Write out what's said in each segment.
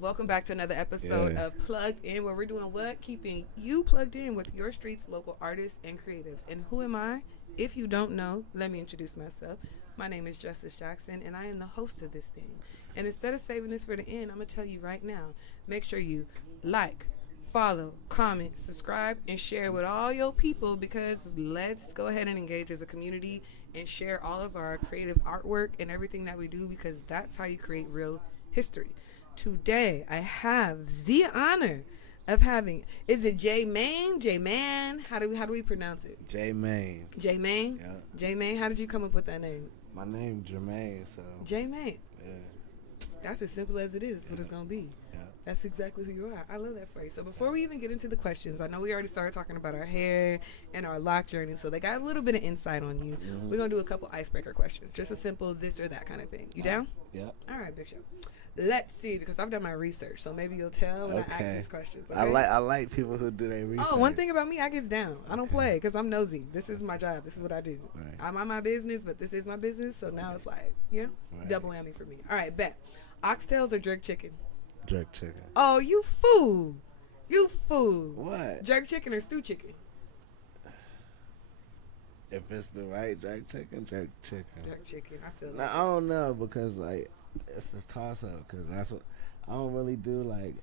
Welcome back to another episode of Plugged In, where we're doing what? Keeping you plugged in with your streets, local artists, and creatives. And who am I? If you don't know, let me introduce myself. My name is Justice Jackson, and I am the host of this thing. And instead of saving this for the end, I'm going to tell you right now, make sure you like, follow, comment, subscribe, and share with all your people, because let's go ahead and engage as a community and share all of our creative artwork and everything that we do, because that's how you create real history. Today, I have the honor of having, is it Jmane? Jmane? How do we pronounce it? Jmane. Jmane? Yeah. Jmane, how did you come up with that name? My name Jmane, so. Jmane. Yeah. That's as simple as it is. That's what it's going to be. Yeah. That's exactly who you are. I love that phrase. So before we even get into the questions, I know we already started talking about our hair and our lock journey, so they got a little bit of insight on you. Mm-hmm. We're going to do a couple icebreaker questions. Just a simple this or that kind of thing. You down? Yeah. All right, Big Show. Let's see, because I've done my research, so maybe you'll tell when I ask these questions. Okay? I like people who do their research. Oh, one thing about me, I get down. I don't play because I'm nosy. This is my job. This is what I do. Right. I'm on my business, but this is my business, so now it's like, double whammy for me. All right, bet. Oxtails or jerk chicken? Jerk chicken. Oh, you fool. You fool. What? Jerk chicken or stew chicken? If it's the right jerk chicken, jerk chicken. Jerk chicken, I feel like Now, I don't know, because, like, it's a toss-up, because that's what, I don't really do, like,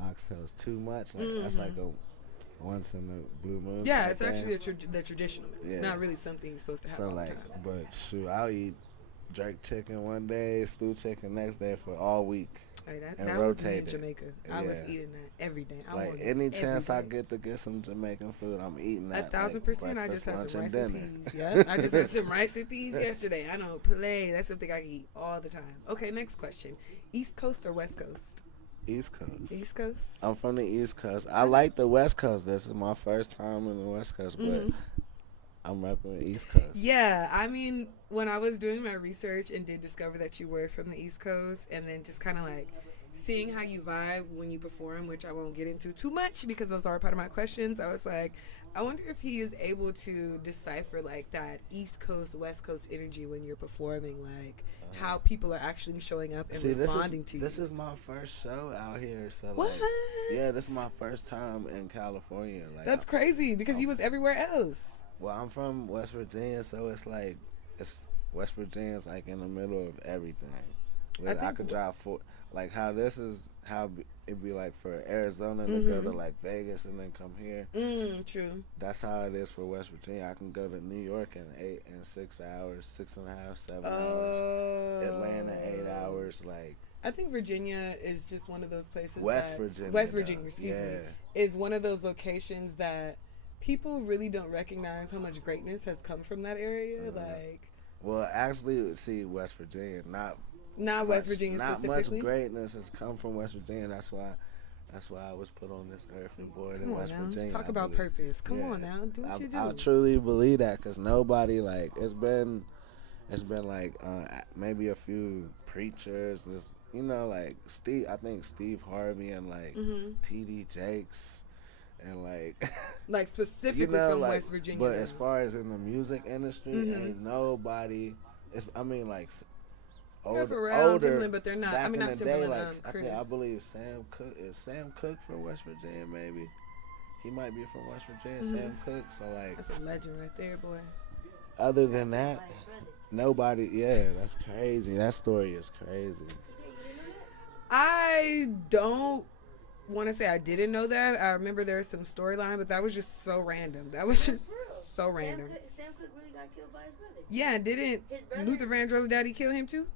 oxtails too much. Like, that's like a once in a blue moon. Yeah, it's actually the traditional. It's Yeah. not really something you're supposed to have all the time. But shoot, I'll eat jerk chicken one day, stew chicken next day for all week. Hey, and that was me in rotate it. Jamaica. I was eating that every day. Like, any chance I get to get some Jamaican food, I'm eating that. 1,000%. I just had lunch, some rice and and peas. Yeah, I just had some rice and peas yesterday. I don't play. That's something I can eat all the time. Okay, next question. East Coast or West Coast? East Coast. East Coast? I'm from the East Coast. I like the West Coast. This is my first time in the West Coast, but I'm repping the East Coast. Yeah, I mean, when I was doing my research and did discover that you were from the East Coast, and then just kind of like seeing how you vibe when you perform, which I won't get into too much because those are part of my questions, I was like, I wonder if he is able to decipher like that East Coast, West Coast energy when you're performing, like how people are actually showing up and responding to you. This is my first show out here, so what? Like, yeah, this is my first time in California. Like, that's crazy because you was everywhere else. Well, I'm from West Virginia, so it's like West Virginia's like in the middle of everything. I could drive for like how this is how it'd be like for Arizona to go to like Vegas and then come here. True. That's how it is for West Virginia. I can go to New York in 6 hours, 6.5, 7 hours. Atlanta 8 hours. Like, I think Virginia is just one of those places. West Virginia, excuse me, is one of those locations that people really don't recognize how much greatness has come from that area. Like, well, actually, see, West Virginia, not West Virginia specifically. Not much greatness has come from West Virginia. That's why I was put on this earthen board in West Virginia. Talk about purpose. Come on now, do what you do. I truly believe that, because nobody, like, it's been like maybe a few preachers, just, like I think Steve Harvey and like T.D. Jakes. And like specifically from West Virginia. But as far as in the music industry, ain't nobody. Older, Timberland, but they're not. Back I mean, in not the Timberland. day, I believe Sam Cooke is Sam Cooke from West Virginia. Maybe he might be from West Virginia. Sam Cooke. So like, that's a legend right there, boy. Other than that, nobody. Yeah, that's crazy. That story is crazy. I don't want to say I didn't know that. I remember there was some storyline, but that was just so random. That was just so random. Sam Cooke really got killed by his brother. Yeah, didn't Luther Vandross' daddy kill him too?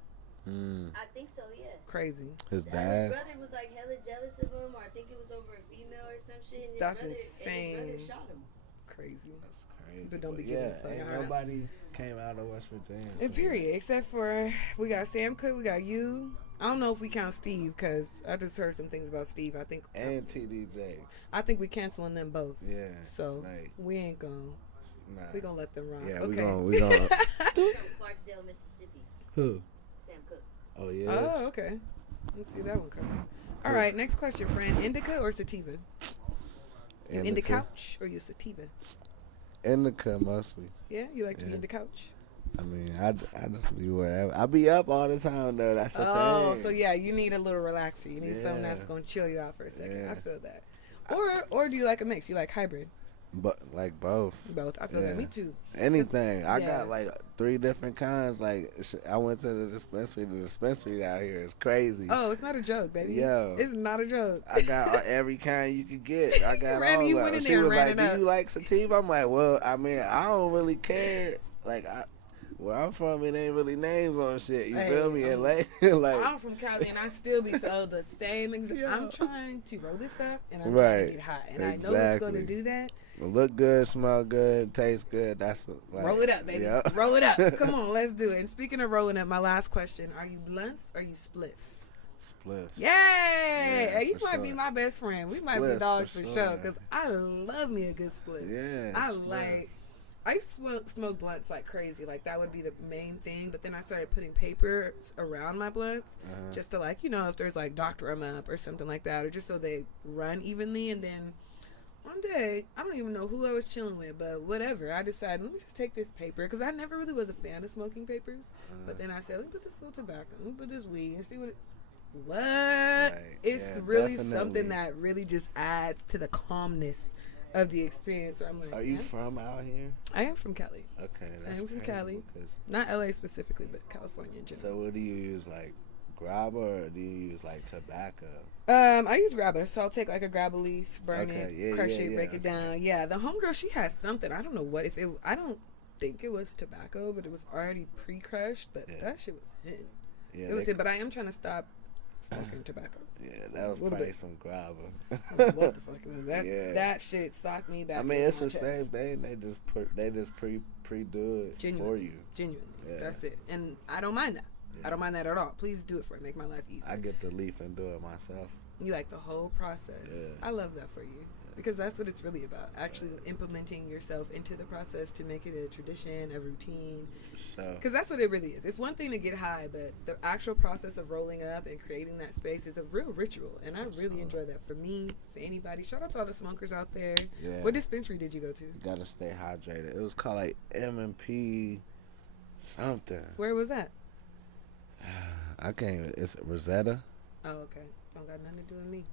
I think so, yeah. Crazy. His His dad? brother was like hella jealous of him, or I think it was over a female or some shit. And That's insane. insane. His brother shot him. Crazy. That's crazy. But don't be getting fucked. Nobody came out of West Virginia. And period, except for we got Sam Cooke, we got you. I don't know if we count Steve because I just heard some things about Steve. I think and T.D. Jakes. I think we canceling them both. Yeah. So like, we ain't gonna. Nah. We gonna let them rock. Yeah, okay. we gonna. Clarksdale, Mississippi. Who? Sam Cooke. Oh yeah. Oh, okay. Let's see that one coming. All right, next question, friend. Indica or sativa? You in the couch or you sativa? Indica mostly. Yeah, you like to be in the couch. I mean, I just be whatever. I be up all the time though. That's the thing. Oh, so yeah, you need a little relaxer. You need something Yeah. that's gonna chill you out for a second. Yeah. I feel that. Or do you like a mix? You like hybrid? But like both. Both. I feel that. Me too. Anything. I Yeah. got like 3 different kinds. Like I went to the dispensary. The dispensary out here is crazy. Oh, it's not a joke, baby. Yo. It's not a joke. I got every kind you could get. I got Randy, you all went of in them. there She was and ran like, it up. "Do you like sativa?" I'm like, "Well, I mean, I don't really care. Like, where I'm from, it ain't really names on shit. You Hey, feel me? And like, I'm from Cali and I still be feel the same exact. Yeah. I'm trying to roll this up and I'm trying Right. to get high, and I know it's Exactly. going to do that. look good, smell good, taste good. That's like, Roll it up, baby. Yeah. Roll it up. Come on, let's do it. And speaking of rolling up, my last question: are you blunts or you spliffs? Spliffs. Yay! Yeah, Hey, you for might be sure. my best friend. We might be Spliffs, dogs for for sure. sure. Because I love me a good split. Yeah. I spliff. like. I used to smoke blunts like crazy. Like that would be the main thing. But then I started putting papers around my blunts just to like, if there's like doctor them up or something like that, or just so they run evenly. And then one day, I don't even know who I was chilling with, but whatever. I decided, let me just take this paper because I never really was a fan of smoking papers. But then I said, let me put this little tobacco, let me put this weed and see what Right. it's Yeah, really definitely. something that really just adds to the calmness of the experience. Where I'm like, Are you man, from out here? I am from Cali. Okay, that's am from crazy Cali. because- Not LA specifically, but California in general. So what do you use, like grabber, or do you use like tobacco? I use grabber, so I'll take like a grabber leaf, burn Okay, it, yeah, crush yeah, it, yeah, break it down. Yeah, the homegirl, she has something. I don't know what I don't think it was tobacco, but it was already pre-crushed. But Yeah. that shit was hit. Yeah, It was they- hit. But I am trying to stop smoking tobacco. Yeah, that was Little probably bit. some grabber. What the fuck was that? Yeah. That shit socked me back. I mean, into it's my the chest. same thing. They just pre-do it Genuine. for you. Genuinely, Yeah. that's it. And I don't mind that. Yeah. I don't mind that at all. Please do it for me. Make my life easy. I get the leaf and do it myself. You like the whole process. Yeah. I love that for you because that's what it's really about. Actually implementing yourself into the process to make it a tradition, a routine. So Because that's what it really is. It's one thing to get high, but the actual process of rolling up and creating that space is a real ritual. And I really enjoy that for me, for anybody. Shout out to all the smokers out there. yeah, What dispensary did you go to? you gotta stay hydrated. It was called like M&P something. Where was that? I can't. It's Rosetta. Oh, okay. Don't got nothing to do with me.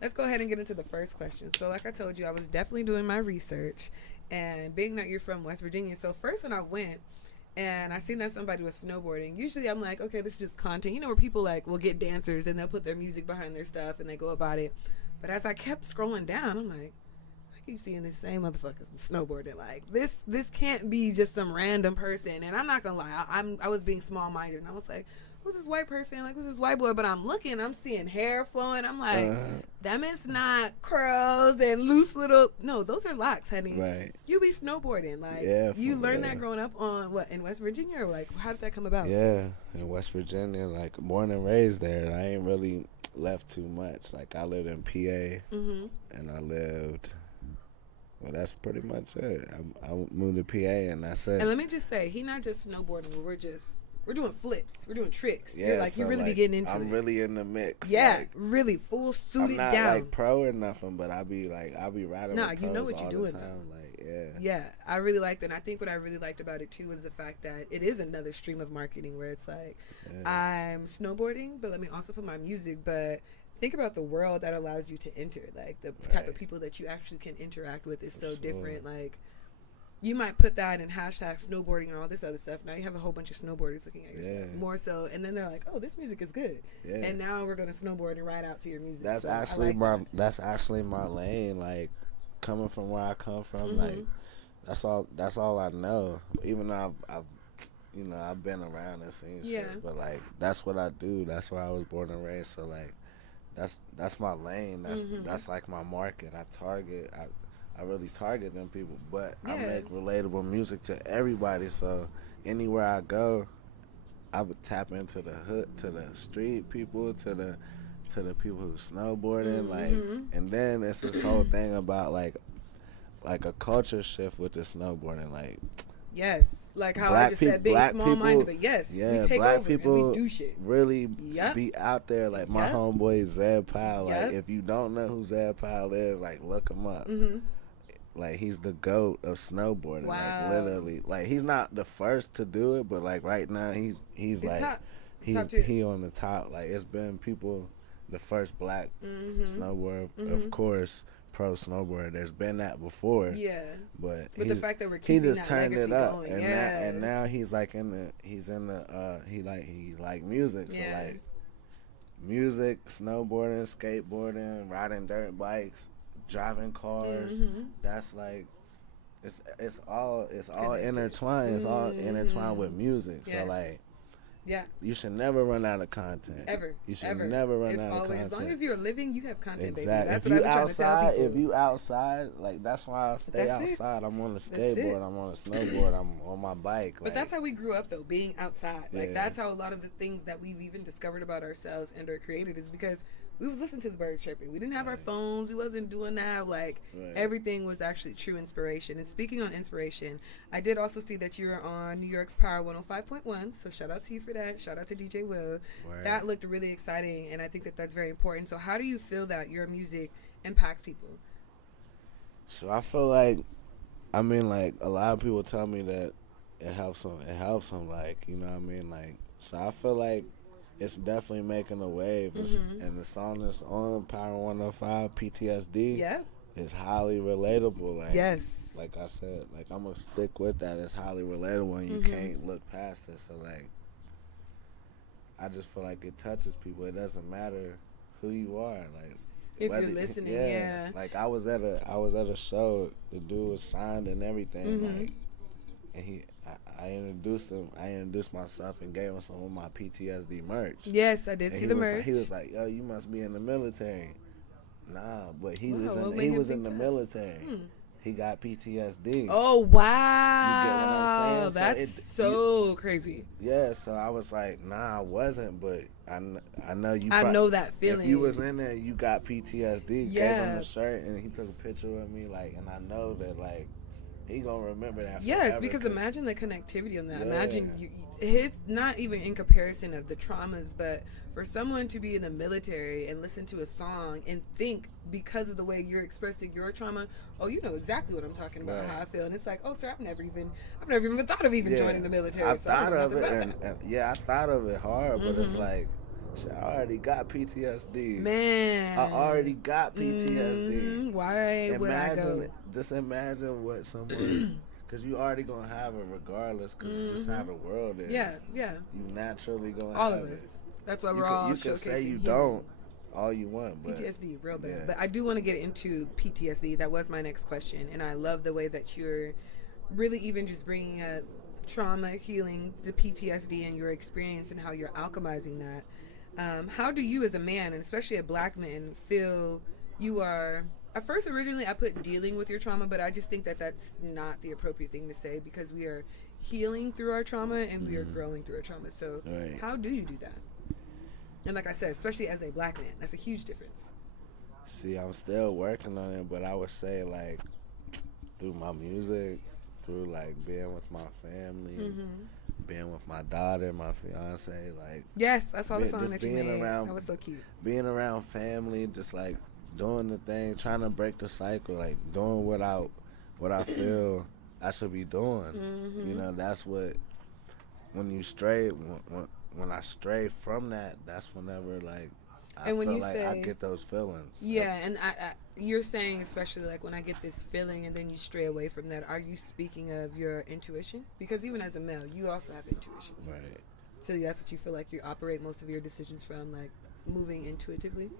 Let's go ahead and get into the first question. So, like I told you, I was definitely doing my research. And being that you're from West Virginia, so first when I went and I seen that somebody was snowboarding, usually I'm like, okay, this is just content. You know, where people like will get dancers and they'll put their music behind their stuff and they go about it. But as I kept scrolling down, I'm like, I keep seeing this same motherfuckers snowboarding. Like this can't be just some random person. And I'm not gonna lie, I was being small minded and I was like, who's this white person? Like, who's this white boy? But I'm looking, I'm seeing hair flowing. I'm like, them is not curls and loose little. No, those are locks, honey. Right. You be snowboarding. Like, Yeah, you for learned real. that growing up on what, in West Virginia? Or like, how did that come about? Yeah, in West Virginia, like born and raised there. I ain't really left too much. Like I lived in PA, Mm-hmm. and I lived. Well, that's pretty much it. I moved to PA, and that's it. And let me just say, he not just snowboarding. We're doing flips. We're doing tricks. Yeah, You're like, so, you really be like, getting into I'm it. really in the mix. Yeah, like, really full suited I'm not down. like pro or nothing, but I be riding. Nah, with you know pros what you're all doing, the time. Like, yeah. Yeah, I really liked it. And I think what I really liked about it too was the fact that it is another stream of marketing where it's like, I'm snowboarding, but let me also put my music. But think about the world that allows you to enter. Like the type of Right. people that you actually can interact with is so sure. different. Like you might put that in hashtag snowboarding and all this other stuff. Now you have a whole bunch of snowboarders looking at your stuff Yeah. more so, and then they're like, "Oh, this music is good," Yeah. and now we're gonna snowboard and ride out to your music. That's So I actually like my that. that's actually my lane. Like coming from where I come from, Mhm. like that's all I know. Even though I've been around and seen Yeah. shit, but like that's what I do. That's where I was born and raised. So like that's my lane. That's like my market. I really target them people, but I Yeah. make relatable music to everybody. So anywhere I go, I would tap into the hood, to the street people, to the people who snowboarding, like, and then it's this whole thing about like a culture shift with the snowboarding, like Yes, like how I Black just peop- said, being black small-minded, people- but yes, yeah, we take black over people and we do shit. really Yep. be out there. Like my Yep. homeboy Zed Powell, like Yep. if you don't know who Zed Powell is, like look him up. Mm-hmm. like he's the GOAT of snowboarding. Wow. Like literally, like he's not the first to do it, but like right now he's like top. he's Top tier. he on the top. Like it's been people, the first black snowboarder, Mm-hmm. of course, pro snowboarder. There's been that before. Yeah. But the fact that we're he keeping just that turned legacy it up, going, and yeah. now he's like he like music, so Yeah. like music, snowboarding, skateboarding, riding dirt bikes, driving cars. Mm-hmm. That's like it's all Connected. intertwined. It's all intertwined with music. Yes. So like. Yeah. You should never run out of content. Ever. You should Ever. never run It's out always, of content. as long as you're living, you have content, Exactly. baby. That's if what you I've been trying to tell outside, people. if you outside, like that's why I stay That's it. outside. I'm on the That's it. skateboard. I'm on a snowboard. I'm on my bike. But Like, that's how we grew up, though, being outside. Like, Yeah. that's how a lot of the things that we've even discovered about ourselves and or created is because we was listening to the birds chirping. We didn't have our phones. We wasn't doing that. Like, everything was actually true inspiration. And speaking on inspiration, I did also see that you were on New York's Power 105.1. So shout out to you for that. Shout out to DJ Will. Word. That looked really exciting, and I think that that's very important. So how do you feel that your music impacts people? So I feel like, I mean, like a lot of people tell me that it helps them. It helps them, like, you know what I mean, like. So I feel like it's definitely making a wave, and the song that's on Power 105 PTSD. Yeah. Is highly relatable. Like, Yes. Like I said, like I'm gonna stick with that. It's highly relatable, and you can't look past it. So like, I just feel like it touches people. It doesn't matter who you are. Like, If you're listening, yeah. Like I was at a show. The dude was signed and everything. Like, and I introduced him. I introduced myself and gave him some of my PTSD merch. Yes, I did And see the merch. He was like, "Yo, you must be in the military." Nah, but he Wow, was what in made him the think that? military. He got PTSD. Oh, wow. You get what I'm saying? That's so crazy. Yeah, so I was like, nah, I wasn't, but I know you. I know that feeling. If you was in there, you got PTSD. Yeah. Gave him the shirt, and he took a picture with me, like, and I know that, like, he gonna remember that. Yes, forever, because imagine the connectivity on that. Yeah. Imagine it's not even in comparison of the traumas, but for someone to be in the military and listen to a song and think because of the way you're expressing your trauma, oh, you know exactly what I'm talking about, Right. how I feel, and it's like, oh, sir, I've never even thought of even joining the military. I so I thought know of nothing it, about that. and yeah, I thought of it hard, but it's like, shit, I already got PTSD. Man, I already got PTSD. Why would I go? Just imagine what someone, because you already gonna have it regardless, because it's just how the world is. Yeah, yeah. You naturally gonna All have of it. us. That's why You we're can, all you can say showcasing you healing. don't all you want, but PTSD, real bad. yeah. But I do want to get into PTSD. That was my next question. And I love the way that you're really even just bringing up trauma, healing, the PTSD and your experience and how you're alchemizing that. How do you as a man, and especially a black man, feel you are... At first, originally, I put dealing with your trauma, but I just think that that's not the appropriate thing to say because we are healing through our trauma and we are growing through our trauma. So Right. how do you do that? And like I said, especially as a black man, that's a huge difference. See, I'm still working on it, but I would say like through my music, through like being with my family, being with my daughter, my fiance, like Yes, I saw the Be- song just that you being made. around- That was so cute. being around family, just like doing the thing, trying to break the cycle, like doing what I feel I should be doing. You know, that's what when you stray when I stray from that, that's whenever like I And when feel you like I say- get those feelings. Yeah, and you're saying especially like when I get this feeling and then you stray away from that, are you speaking of your intuition? Because even as a male, you also have intuition. Right. So that's what you feel like you operate most of your decisions from, like moving intuitively?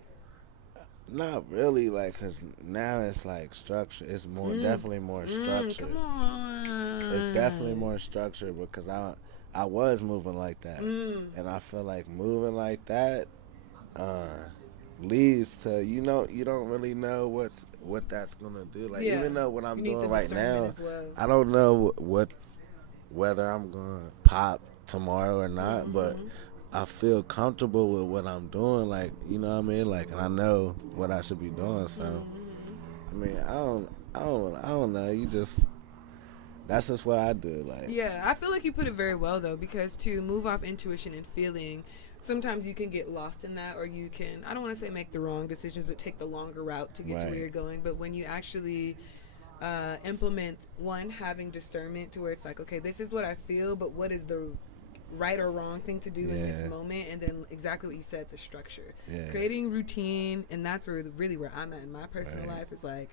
Not really, like, cause now it's like structure. It's more definitely more structured. Come on. It's definitely more structured because I was moving like that, and I feel like moving like that leads to you don't really know what that's gonna do. Like Yeah. even though what I'm You need doing the right discernment now, as well. I don't know whether I'm gonna pop tomorrow or not, but I feel comfortable with what I'm doing, like, you know what I mean? Like, and I know what I should be doing, so I mean, I don't know. That's just what I do, like. Yeah, I feel like you put it very well though, because to move off intuition and feeling, sometimes you can get lost in that, or you can, I don't want to say make the wrong decisions, but take the longer route to get to where Right. you're going. But when you actually implement one, having discernment to where it's like, okay, this is what I feel, but what is the right or wrong thing to do in this moment? And then exactly what you said, the structure, creating routine. And that's where really where I'm at in my personal life is like,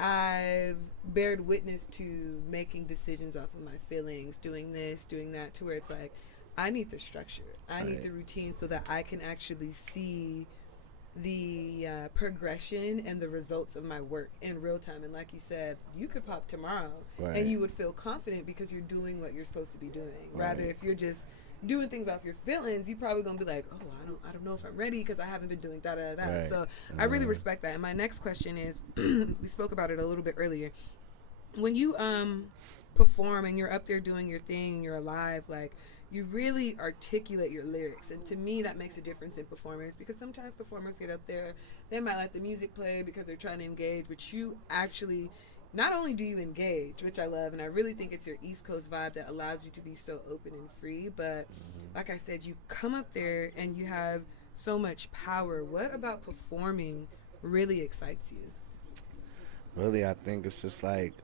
I've bared witness to making decisions off of my feelings, doing this, doing that, to where it's like, I need the structure. I need the routine so that I can actually see the progression and the results of my work in real time. And like you said, you could pop tomorrow and you would feel confident because you're doing what you're supposed to be doing. Rather, if you're just doing things off your feelings, you're probably gonna be like, oh, I don't know if I'm ready because I haven't been doing da da da. So I really respect that. And my next question is, we spoke about it a little bit earlier. When you perform and you're up there doing your thing and you're alive, like, you really articulate your lyrics. And to me, that makes a difference in performers, because sometimes performers get up there, they might let the music play because they're trying to engage, but you actually, not only do you engage, which I love, and I really think it's your East Coast vibe that allows you to be so open and free, but like I said, you come up there and you have so much power. What about performing really excites you? Really, I think it's just like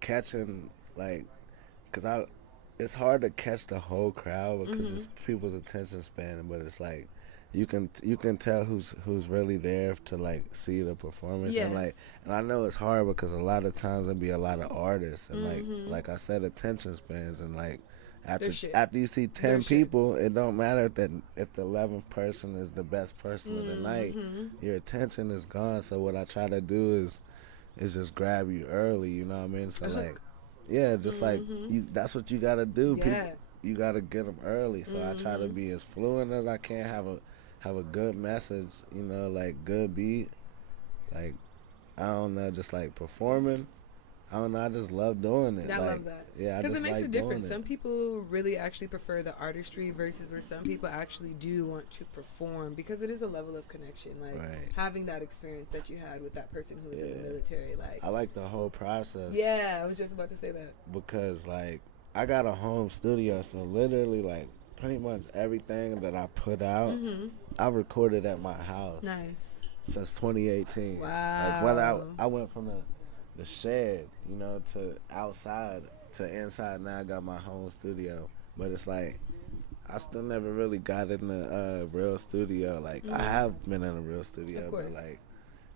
catching, like, because it's hard to catch the whole crowd because it's people's attention span, but it's like you can tell who's really there to like see the performance. And I know it's hard because a lot of times there'll be a lot of artists and like I said, attention spans, and like after you see 10 people, it don't matter if the 11th person is the best person of the night, your attention is gone. So what I try to do is just grab you early, you know what I mean? So like, yeah, just like that's what you gotta do. People, you gotta get them early. So I try to be as fluent as I can, have a good message, you know, like good beat, like I don't know, just like performing. I don't know, I just love doing it. I love that. Yeah, because it makes a difference. Some people really actually prefer the artistry versus where some people actually do want to perform, because it is a level of connection. Like having that experience that you had with that person who was in the military. Like, I like the whole process. Yeah, I was just about to say that. Because like I got a home studio, so literally like pretty much everything that I put out, I recorded at my house. Nice. Since 2018. Wow. Like whether I went from the shed, you know, to outside to inside. Now I got my home studio, but it's like I still never really got in the real studio. Like I have been in a real studio, but like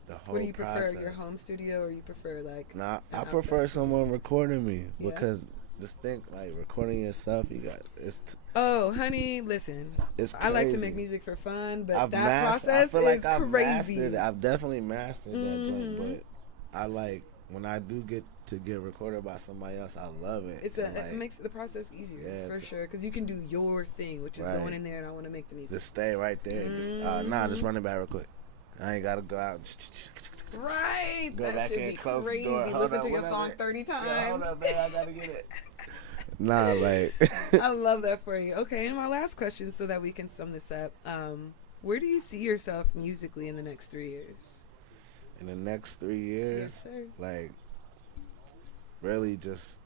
the whole process. What do you prefer, your home studio, or you prefer like? Nah, I prefer someone recording me because just think like recording yourself. You got oh, honey, listen. It's crazy. I like to make music for fun, but process I feel like I've crazy. Mastered it. I've definitely mastered that joint, but I like. When I do get to get recorded by somebody else, I love it. It makes the process easier, for sure, because you can do your thing, which is going in there and I want to make the music. Just stay right there. Just run it back real quick. I ain't got to go out. Right. Go that back should in, be close crazy. the door. Listen to your song 30 times. Yeah, hold up, man. I got to get it. Nah, like. I love that for you. Okay, and my last question, so that we can sum this up. Where do you see yourself musically in the next 3 years? In the next 3 years? Yes, sir. Like, really just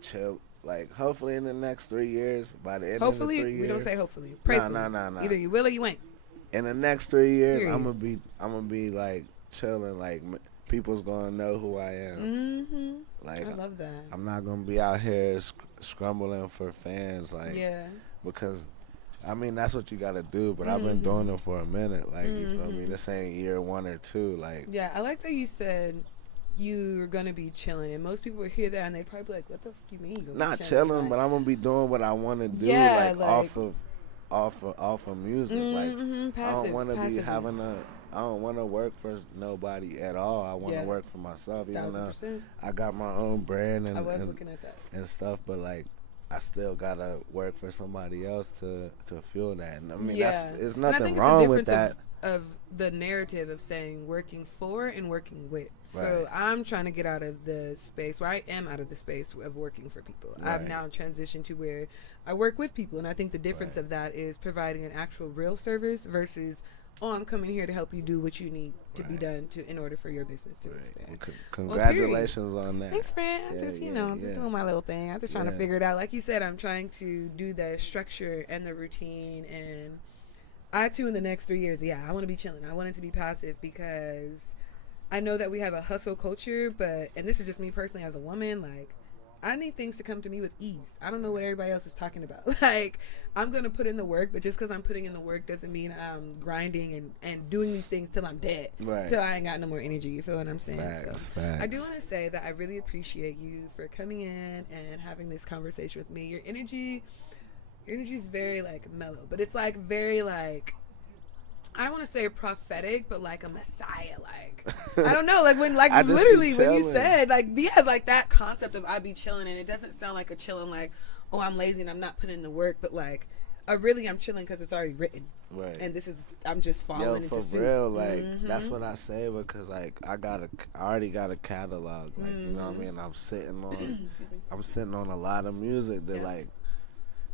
chill. Like, hopefully in the next 3 years, by the end of the 3 years. We don't say hopefully. Pray for No. Either you will or you ain't. In the next 3 years, I'm gonna be like chilling. Like, people's gonna know who I am. Like, I love that. I'm not gonna be out here scrambling for fans. Like, because I mean, that's what you gotta do, but I've been doing it for a minute. Like, you feel me? This ain't year 1 or 2. Like, yeah, I like that you said you're gonna be chilling, and most people would hear that and they'd probably be like, "What the fuck you mean?" You not chilling, like, but I'm gonna be doing what I want to do, like off of music. Like, I don't want to be having I don't want to work for nobody at all. I want to work for myself. Even though I got my own brand and I was looking at that and stuff, but like, I still gotta work for somebody else to fuel that. And I mean, there's nothing wrong with that. Of the narrative of saying working for and working with. So I'm trying to get out of the space where I am out of the space of working for people. I've now transitioned to where I work with people, and I think the difference of that is providing an actual real service versus, oh, I'm coming here to help you do what you need to be done in order for your business to expand. Well, congratulations on that. Thanks, friend. Just doing my little thing. I'm just trying to figure it out. Like you said, I'm trying to do the structure and the routine, and I too in the next 3 years, I want to be chilling. I want it to be passive because I know that we have a hustle culture, and this is just me personally as a woman, like, I need things to come to me with ease. I don't know what everybody else is talking about. Like, I'm going to put in the work, but just because I'm putting in the work doesn't mean I'm grinding and doing these things till I'm dead. Right. Till I ain't got no more energy. You feel what I'm saying? Facts. I do want to say that I really appreciate you for coming in and having this conversation with me. Your energy is very, like, mellow, but it's, like, very, like, I don't want to say prophetic, but like a messiah, like I don't know, like when, like literally when you said, like, yeah, like that concept of I be chilling, and it doesn't sound like a chilling, like, oh, I'm lazy and I'm not putting in the work, but like, I'm chilling because it's already written, right? And I'm just following into suit. For real, like that's what I say, because like I already got a catalog, like you know what I mean. I'm sitting on a lot of music that like,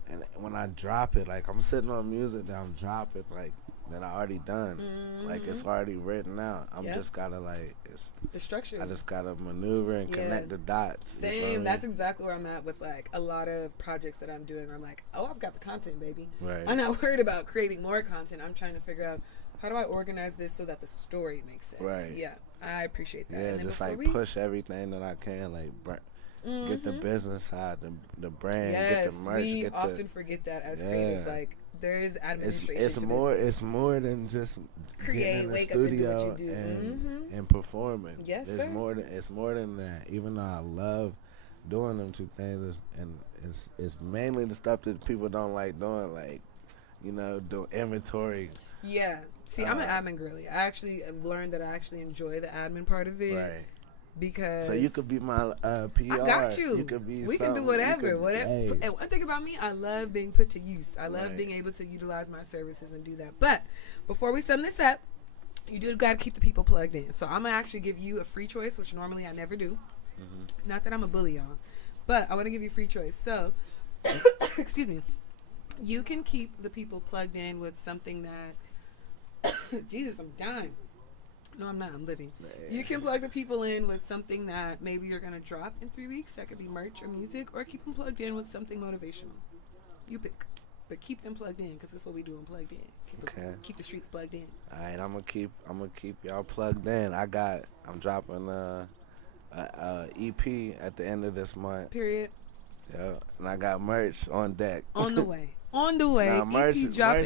and when I drop it, like I'm sitting on music that I'm dropping, like, that I already done. Like, it's already written out. I'm just gotta, like, it's the structure. I just gotta maneuver and connect the dots. Same. That's exactly where I'm at with, like, a lot of projects that I'm doing where I'm like, oh, I've got the content, baby. Right. I'm not worried about creating more content. I'm trying to figure out, how do I organize this so that the story makes sense? Right. Yeah. I appreciate that. Yeah, just like push everything that I can, like, get the business side, the brand, get the merch. We often forget that as creators, like, there is administration. It's more than just create, getting in the wake studio up and do what you do. and performing. Yes, it's more than that. Even though I love doing them two things, and it's mainly the stuff that people don't like doing, like, you know, do inventory. Yeah. See, I'm an admin girly. I actually have learned that I actually enjoy the admin part of it. Right. Because so you could be my PR. I got you. You could be. We can do whatever. Hey. And one thing about me, I love being put to use. I love being able to utilize my services and do that. But before we sum this up, you do got to keep the people plugged in. So I'm gonna actually give you a free choice, which normally I never do. Not that I'm a bully, y'all, but I want to give you a free choice. So, excuse me, you can keep the people plugged in with something that. Jesus, I'm dying. No, I'm not. I'm living. You can plug the people in with something that maybe you're going to drop in 3 weeks. That could be merch or music, or keep them plugged in with something motivational. You pick. But keep them plugged in, because that's what we do on Plugged In. Keep the streets plugged in. All right, I'm gonna keep y'all plugged in. I'm dropping a EP at the end of this month. Period. Yeah, and I got merch on deck. On the way. Nah, merch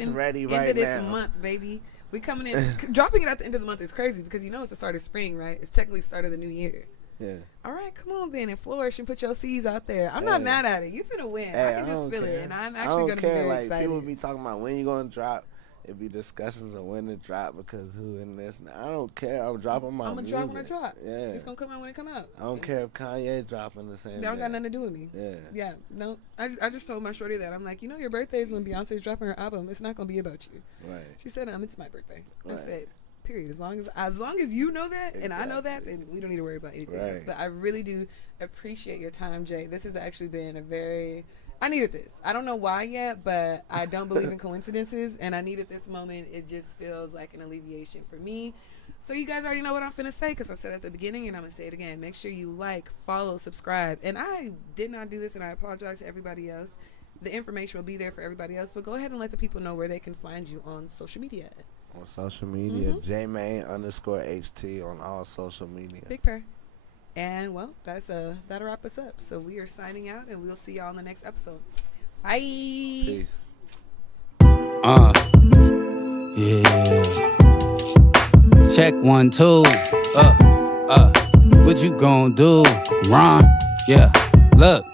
ready right now. End of this month, baby. We coming in, dropping it at the end of the month is crazy, because you know it's the start of spring, right? It's technically the start of the new year. Yeah. All right, come on then and flourish and put your seeds out there. I'm not mad at it. You finna win. I can just feel it, and I'm actually gonna be very excited. People be talking about when you gonna drop. It be discussions on when to drop, because who in this. I don't care. I'm dropping my music. I'm gonna drop when I drop. Yeah. It's gonna come out when it come out. I don't care if Kanye's dropping the same. That don't got nothing to do with me. Yeah. Yeah. No. I just told my shorty that. I'm like, you know, your birthday is when Beyonce's dropping her album. It's not gonna be about you. Right. She said, it's my birthday. Right. I said, period. As long as you know that, and I know that, then we don't need to worry about anything else. But I really do appreciate your time, Jay. This has actually been I needed this. I don't know why yet, but I don't believe in coincidences, and I needed this moment. It just feels like an alleviation for me. So you guys already know what I'm finna say, because I said it at the beginning, and I'm gonna say it again. Make sure you like, follow, subscribe. And I did not do this, and I apologize to everybody else. The information will be there for everybody else, but go ahead and let the people know where they can find you on social media. On social media, Jmane _HT on all social media. Big prayer. And, well, that'll wrap us up. So we are signing out, and we'll see y'all in the next episode. Bye. Peace. Yeah. Check 1 2. What you gonna do, Ron? Yeah. Look.